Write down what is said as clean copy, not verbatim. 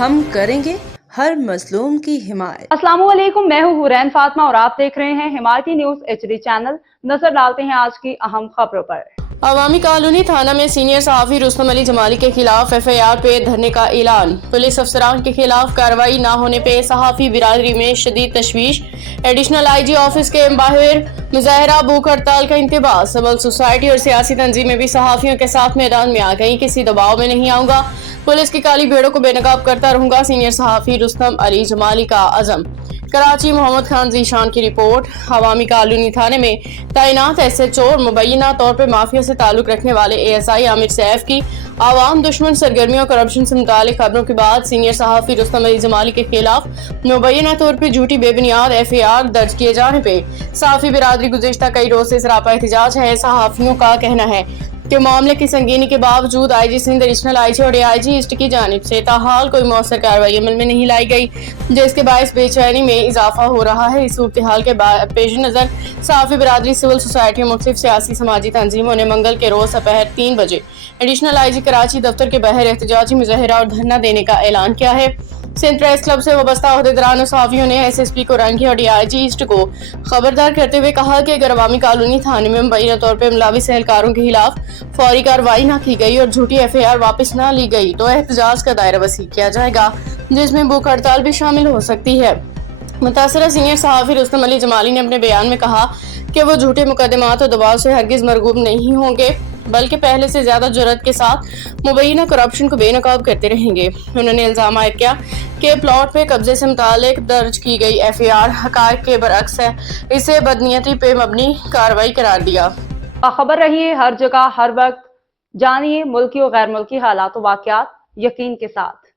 ہم کریں گے ہر مظلوم کی حمایت۔ السلام علیکم، میں ہوں حورین فاطمہ اور آپ دیکھ رہے ہیں حمایتی نیوز HD چینل۔ نظر ڈالتے ہیں آج کی اہم خبروں پر۔ عوامی کالونی تھانہ میں سینئر صحافی رستم علی جمالی کے خلاف FIR پہ دھرنے کا اعلان۔ پولیس افسران کے خلاف کارروائی نہ ہونے پہ صحافی برادری میں شدید تشویش۔ ایڈیشنل IG آفس کے باہر مظاہرہ بھوک ہڑتال کا انتباہ۔ سول سوسائٹی اور سیاسی تنظیمیں بھی صحافیوں کے ساتھ میدان میں آ گئیں۔ کسی دباؤ میں نہیں آؤں گا، پولیس کی کالی بھیڑوں کو بے نقاب کرتا رہوں گا، سینئر صحافی رستم علی جمالی کا عزم۔ کراچی محمد خان ذیشان کی رپورٹ۔ عوامی کالونی تھانے میں تعینات SHO اور مبینہ طور پر مافیا سے تعلق رکھنے والے ASI عامر سیف کی عوام دشمن سرگرمیوں اور کرپشن سے متعلق خبروں کے بعد سینئر صحافی رستم علی جمالی کے خلاف مبینہ طور پر جھوٹی بے بنیاد FIR درج کیے جانے پہ صحافی برادری گزشتہ کئی روز سے سراپا احتجاج ہے۔ صحافیوں کا کہنا ہے کہ معاملے کی سنگینی کے باوجود IG سندھ، ایڈیشنل IG اور AIG ایسٹ کی جانب سے تاحال کوئی مؤثر کارروائی عمل میں نہیں لائی گئی، جس کے باعث بے چینی میں اضافہ ہو رہا ہے۔ اس صورتحال کے پیش نظر صحافی برادری، سول سوسائٹی اور مختلف سیاسی سماجی تنظیموں نے منگل کے روز دوپہر 3 بجے ایڈیشنل IG کراچی دفتر کے باہر احتجاجی مظاہرہ اور دھرنا دینے کا اعلان کیا ہے۔ سندھ پریس کلب سے وابستہ عہدیداران اور صحافیوں نے SSP کورنگی اور DIG ایسٹ کو خبردار کرتے ہوئے کہا کہ اگر عوامی کالونی تھانے میں مبینہ طور پر ملوث اہلکاروں کے خلاف فوری کارروائی نہ کی گئی اور جھوٹی FIR واپس نہ لی گئی تو احتجاج کا دائرہ وسیع کیا جائے گا، جس میں بھوک ہڑتال بھی شامل ہو سکتی ہے۔ متاثرہ سینئر صحافی رستم علی جمالی نے اپنے بیان میں کہا کہ وہ جھوٹے مقدمات اور دباؤ سے ہرگز مرغوب نہیں ہوں گے، بلکہ پہلے سے زیادہ جرأت کے ساتھ مبینہ کرپشن کو بے نقاب کرتے رہیں گے۔ انہوں نے الزام عائد کیا کہ پلاٹ پہ قبضے سے متعلق درج کی گئی FIR حقائق کے برعکس ہے، اسے بدنیتی پہ مبنی کارروائی قرار دیا۔ باخبر رہیے ہر جگہ ہر وقت، جانیے ملکی اور غیر ملکی حالات و واقعات یقین کے ساتھ۔